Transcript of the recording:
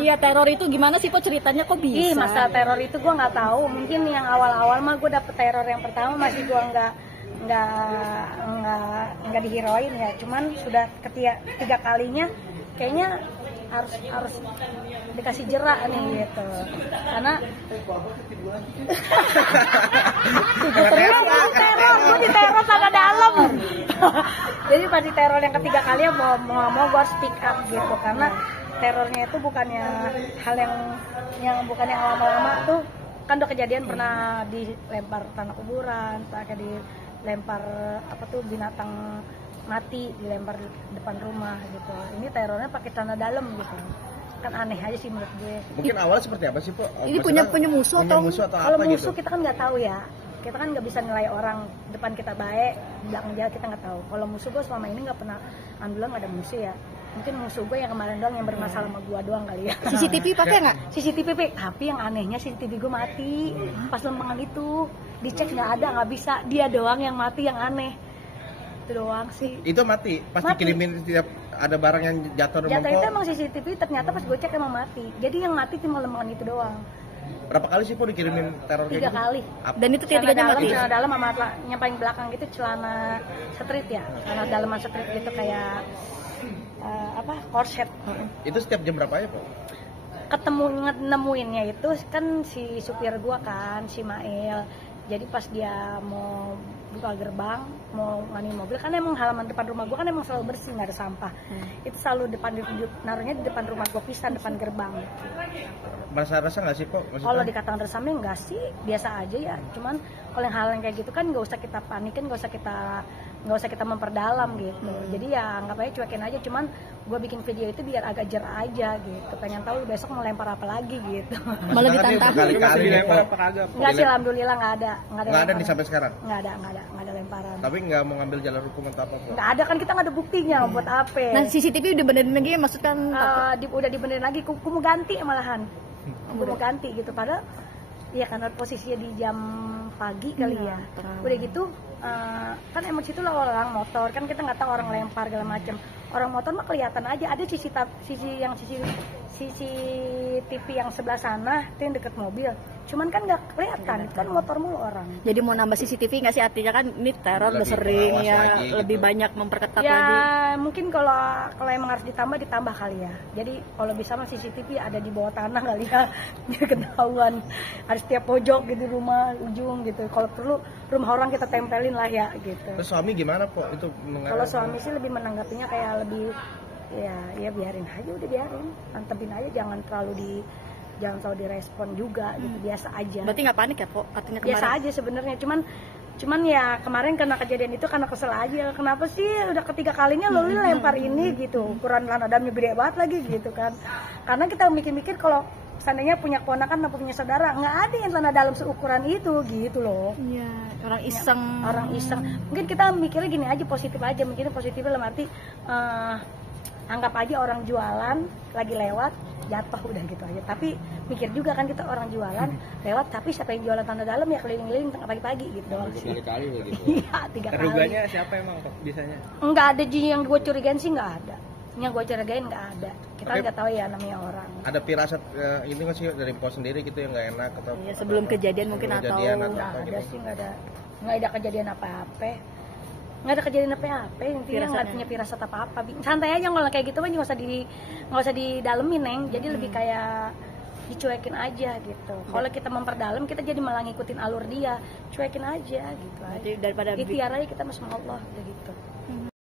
Iya, teror itu gimana sih Po ceritanya kok bisa? Masalah teror itu gue nggak tahu. Mungkin yang awal-awal mah gue dapet teror yang pertama masih gue nggak dihiroin ya. Cuman sudah ketiga kalinya kayaknya harus dikasih jerak nih gitu. Karena gue diteror sana dalam. Jadi pas diteror yang ketiga kali ya mau gue harus speak up gitu, karena terornya itu bukannya hal yang bukannya lama-lama tuh kan udah kejadian pernah dilempar tanah kuburan, kayak dilempar apa tuh binatang mati dilempar di depan rumah gitu. Ini terornya pakai tanah dalam gitu. Kan aneh aja sih menurut gue. Mungkin awalnya seperti apa sih, Po? Ini punya musuh atau kalau musuh gitu? Kita kan nggak tahu ya. Kita kan nggak bisa nilai orang depan kita baik, belakang jalan kita nggak tahu. Kalau musuh gue selama ini nggak pernah, alhamdulillah nggak ada musuh ya. Mungkin musuh gue yang kemarin doang yang bermasalah sama gue doang kali ya. CCTV pakai nggak? CCTV, tapi yang anehnya CCTV gue mati pas lempengan itu. Dicek nggak ada, nggak bisa. Dia doang yang mati, yang aneh. Itu doang sih. Itu mati? Pas dikirimin setiap ada barang yang jatuh itu emang CCTV, ternyata pas gue cek emang mati. Jadi yang mati cuma lempengan itu doang. Berapa kali sih Po dikirimin teror kayak 3 kali. Dan itu tiga-tiganya mati? Celana dalam sama yang paling belakang gitu celana street ya. Celana dalaman street gitu kayak korset. Itu setiap jam berapa ya, Po? Nemuinnya itu kan si supir gua kan, si Mail. Jadi pas dia mau buka gerbang, mau ngani mobil, kan emang halaman depan rumah gua kan emang selalu bersih, nggak ada sampah. Itu selalu naruhnya di depan rumah gua, pisan depan gerbang. Merasa nggak sih, Po? Kalau dikatakan resamnya enggak sih, biasa aja ya. Cuman kalau hal yang kayak gitu kan nggak usah kita panikin, nggak usah kita memperdalam gitu. Jadi ya anggap aja cuekin aja. Cuman gue bikin video itu biar agak jer aja gitu. Pengen tahu besok mau lempar apa lagi gitu. Malah ditantang. Kali dilempar apa kagak? Enggak sih, alhamdulillah nggak ada. Nggak ada nih sampai sekarang? Nggak ada lemparan. Tapi nggak mau ngambil jalur hukum atau apa? Nggak ada, kan kita nggak ada buktinya. Buat apa? Nah, CCTV udah benerin lagi, maksudkan udah dibenerin lagi. Aku mau ganti malahan. Aku mau ganti gitu, padahal ya karena posisinya di jam pagi kali ya. Udah gitu kan emang situ lah orang motor, kan kita nggak tahu orang lempar segala macam. Orang motor mah kelihatan aja, ada CCTV yang sebelah sana itu yang deket mobil, cuman kan nggak kelihatan, itu kan motor mulu orang. Jadi mau nambah CCTV nggak sih, artinya kan ini teror udah sering ya, lebih gitu. banyak memperketat ya, lagi. Mungkin kalau emang harus ditambah kali ya. Jadi kalau bisa mah CCTV ada di bawah tanah kali ya, biar ketahuan. Harus tiap pojok gitu, rumah ujung gitu. Kalau perlu rumah orang kita tempelin lah ya gitu. Terus suami gimana, Po? Itu kalau suami sih lebih menanggapinya kayak lebih ya biarin aja, udah biarin, mantepin aja, jangan terlalu direspon juga gitu, biasa aja. Berarti nggak panik ya, Po? Artinya biasa aja sebenarnya, cuman ya kemarin karena kejadian itu karena kesel aja, kenapa sih udah ketiga kalinya lo lempar ini gitu, ukuran celana dalamnya gede banget lagi gitu kan. Karena kita mikir-mikir kalau seandainya punya keponakan atau punya saudara, nggak ada yang celana dalam seukuran itu gitu loh. Iya, orang iseng. Mungkin kita mikirnya gini aja, positif aja, mungkin positif dalam arti anggap aja orang jualan lagi lewat jatuh udah gitu aja. Tapi mikir juga kan kita orang jualan lewat, tapi siapa yang jualan tanda dalam ya keliling-keliling pagi-pagi gitu doang sih. 3 kali begitu. Iya, 3 kali. Teruganya siapa emang bisanya? Enggak ada yang gue curigain sih, enggak ada. Yang gue curigain enggak ada. Kita nggak tahu ya namanya orang. Ada firasat ini nggak sih dari Po sendiri gitu yang nggak enak atau? Iya, sebelum kejadian mungkin atau nggak ada sih, nggak ada kejadian apa-apa. Nggak ada kejadian apa-apa, intinya nggak punya firasat apa-apa. Santai aja kalau kayak gitu kan, nggak usah didalemin, Neng. Jadi lebih kayak dicuekin aja gitu. Kalau kita memperdalam, kita jadi malah ngikutin alur dia, cuekin aja gitu. Jadi daripada ikhtiar aja kita sama Allah udah gitu.